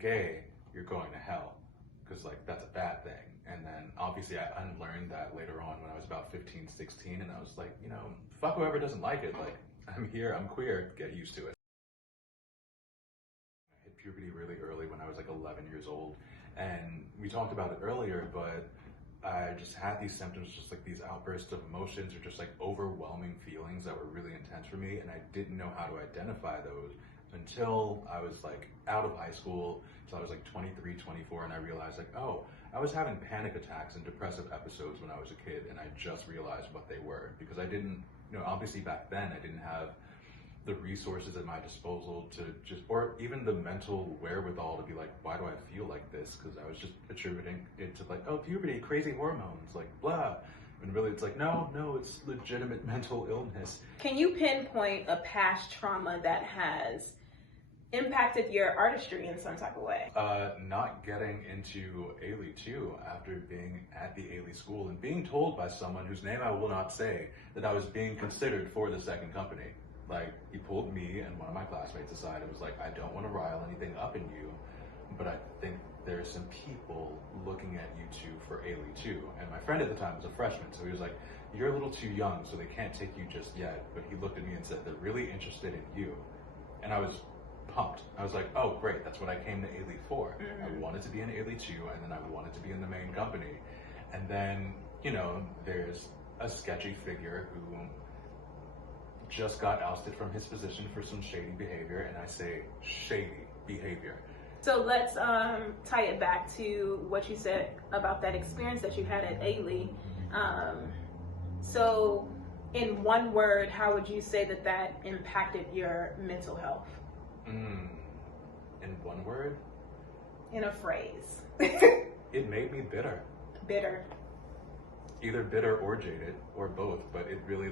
gay, you're going to hell, because like that's a bad thing. And then obviously I unlearned that later on when I was about 15, 16, and I was like, fuck whoever doesn't like it. Like, I'm here, I'm queer, get used to it. I hit puberty really early when I was like 11 years old, and we talked about it earlier, but I just had these symptoms, just like these outbursts of emotions or just like overwhelming feelings that were really intense for me, and I didn't know how to identify those until I was like out of high school. So I was like 23, 24, and I realized like, oh, I was having panic attacks and depressive episodes when I was a kid, and I just realized what they were, because I didn't, obviously back then I didn't have the resources at my disposal to just, or even the mental wherewithal to be like, why do I feel like this? Because I was just attributing it to like, oh, puberty, crazy hormones, like blah. And really it's like, no, it's legitimate mental illness. Can you pinpoint a past trauma that has impacted your artistry in some type of way? Not getting into Ailey 2 after being at the Ailey school and being told by someone whose name I will not say that I was being considered for the second company. Like, he pulled me and one of my classmates aside and was like, I don't want to rile anything up in you, but I think there's some people looking at you two for Ailey 2. And my friend at the time was a freshman, so he was like, you're a little too young, so they can't take you just yet. But he looked at me and said, they're really interested in you. And I was pumped. I was like, oh, great, that's what I came to Ailey for. I wanted to be in Ailey 2, and then I wanted to be in the main company. And then, there's a sketchy figure who just got ousted from his position for some shady behavior, and I say shady behavior. So let's tie it back to what you said about that experience that you had at Ailey. So in one word, how would you say that impacted your mental health? In one word? In a phrase. It made me bitter. Bitter. Either bitter or jaded, or both, but it really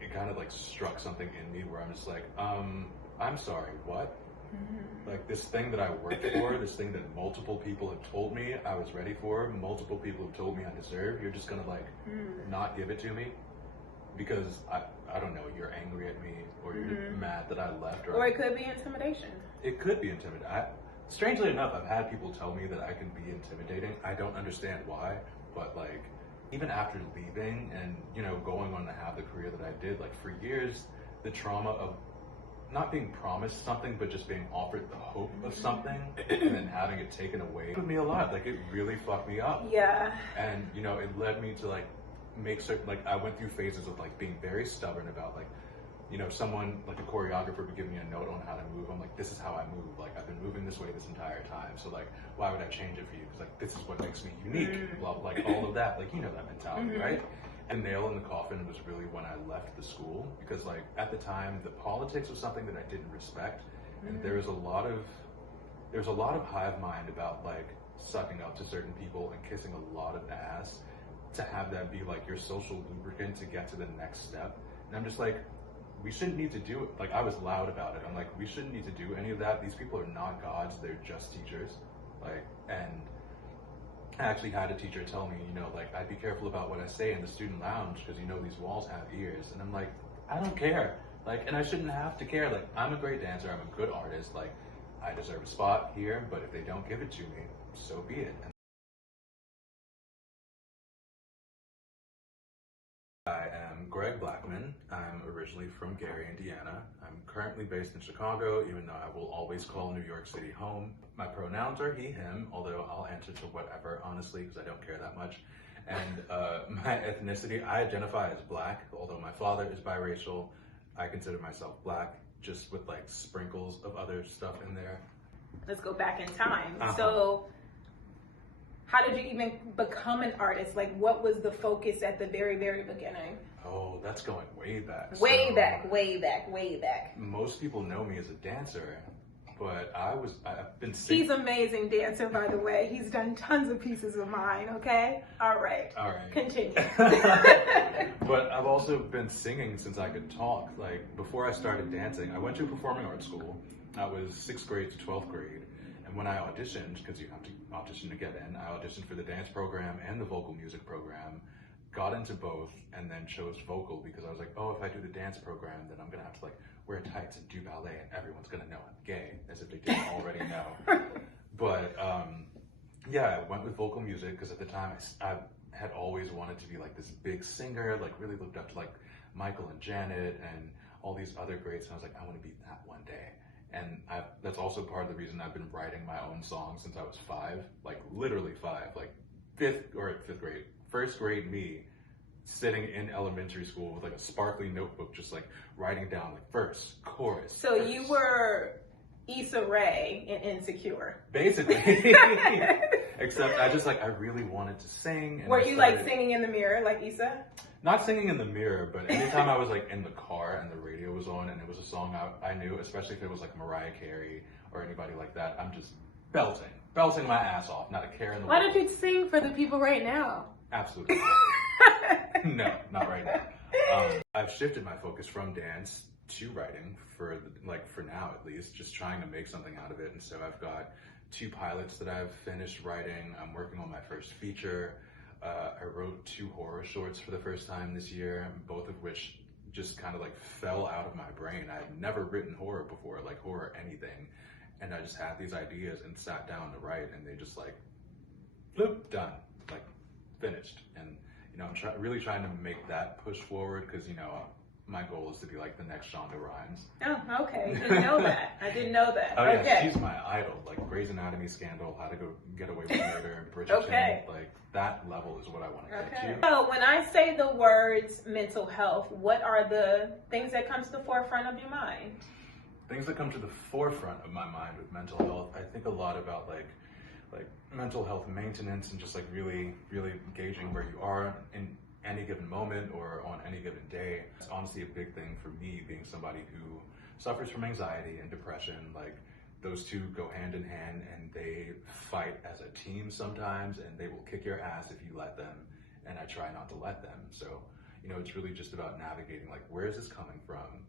it kind of struck something in me where I'm just like, I'm sorry, what? Like, this thing that I worked for, this thing that multiple people have told me I was ready for, multiple people have told me I deserve, you're just gonna not give it to me? Because I don't know, you're angry at me, or you're mad that I left, or it could be intimidation. It could be intimidating. Strangely enough, I've had people tell me that I can be intimidating. I don't understand why, but even after leaving and, going on to have the career that I did, for years, the trauma of not being promised something, but just being offered the hope of something and then having it taken away with me a lot. It really fucked me up. Yeah. And, it led me to make certain, I went through phases of being very stubborn about someone a choreographer would give me a note on how to move. I'm like, this is how I move. I've been moving this way this entire time. So why would I change it for you? Because this is what makes me unique. Blah, all of that. That mentality, right? And nail in the coffin was really when I left the school, because at the time the politics was something that I didn't respect, and there was a lot of hive mind about sucking up to certain people and kissing a lot of ass to have that be your social lubricant to get to the next step. And I'm just we shouldn't need to do it. I was loud about it. I'm like, we shouldn't need to do any of that. These people are not gods, they're just teachers. And I actually had a teacher tell me, I'd be careful about what I say in the student lounge, because these walls have ears. And I'm like, I don't care. And I shouldn't have to care. I'm a great dancer, I'm a good artist. I deserve a spot here, but if they don't give it to me, so be it. I am Greg Blackmon. I'm originally from Gary, Indiana. I'm currently based in Chicago, even though I will always call New York City home. My pronouns are he, him, although I'll answer to whatever, honestly, because I don't care that much. And my ethnicity, I identify as Black, although my father is biracial. I consider myself Black, just with sprinkles of other stuff in there. Let's go back in time. So how did you even become an artist? What was the focus at the very, very beginning? Oh, that's going way back. Way back. Most people know me as a dancer, but I've been singing. He's an amazing dancer, by the way. He's done tons of pieces of mine, okay? All right. Continue. But I've also been singing since I could talk. Before I started dancing, I went to a performing arts school. I was 6th grade to 12th grade. And when I auditioned, because you have to audition to get in, I auditioned for the dance program and the vocal music program, got into both, and then chose vocal because I was like, oh, if I do the dance program, then I'm gonna have to wear tights and do ballet and everyone's gonna know I'm gay, as if they didn't already know. Yeah, I went with vocal music because at the time I had always wanted to be like this big singer, like really looked up to like Michael and Janet and all these other greats. And I was like, I want to be that one day. And that's also part of the reason I've been writing my own songs since I was 5, like literally 5, like fifth grade, first grade me, sitting in elementary school with like a sparkly notebook, just like writing down like verse, chorus. So verse. you were Issa Rae in Insecure. Basically. Except I really wanted to sing. And Were you like singing in the mirror like Issa? Not singing in the mirror, but anytime I was like in the car and the radio was on and it was a song I knew, especially if it was like Mariah Carey or anybody like that, I'm just belting my ass off, not a care in the world. Why don't you sing for the people right now? Absolutely. No, not right now. I've shifted my focus from dance to writing for now at least, just trying to make something out of it. And so I've got 2 pilots that I've finished writing. I'm working on my first feature. I wrote 2 horror shorts for the first time this year, both of which just kind of like fell out of my brain. I had never written horror before, like horror anything. And I just had these ideas and sat down to write, and they just like, bloop, done, like finished. And, you know, I'm really trying to make that push forward because, you know, my goal is to be like the next Shonda Rhimes. Oh, okay. Didn't know that. I didn't know that. Oh, okay. Yeah, she's my idol. Like Grey's Anatomy scandal, How to Get Away with Murder, and pridGeon. Okay. Like that level is what I want to get to. So when I say the words mental health, what are the things that comes to the forefront of your mind? Things that come to the forefront of my mind with mental health, I think a lot about like mental health maintenance and just like really gauging where you are in any given moment or on any given day. It's honestly a big thing for me, being somebody who suffers from anxiety and depression. Like those two go hand in hand and they fight as a team sometimes, and they will kick your ass if you let them, and I try not to let them. So, you know, it's really just about navigating like, where is this coming from?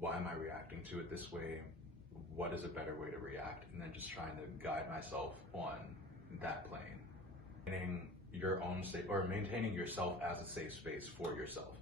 Why am I reacting to it this way? What is a better way to react? And then just trying to guide myself on that plane. Maintaining your own safe, or maintaining yourself as a safe space for yourself.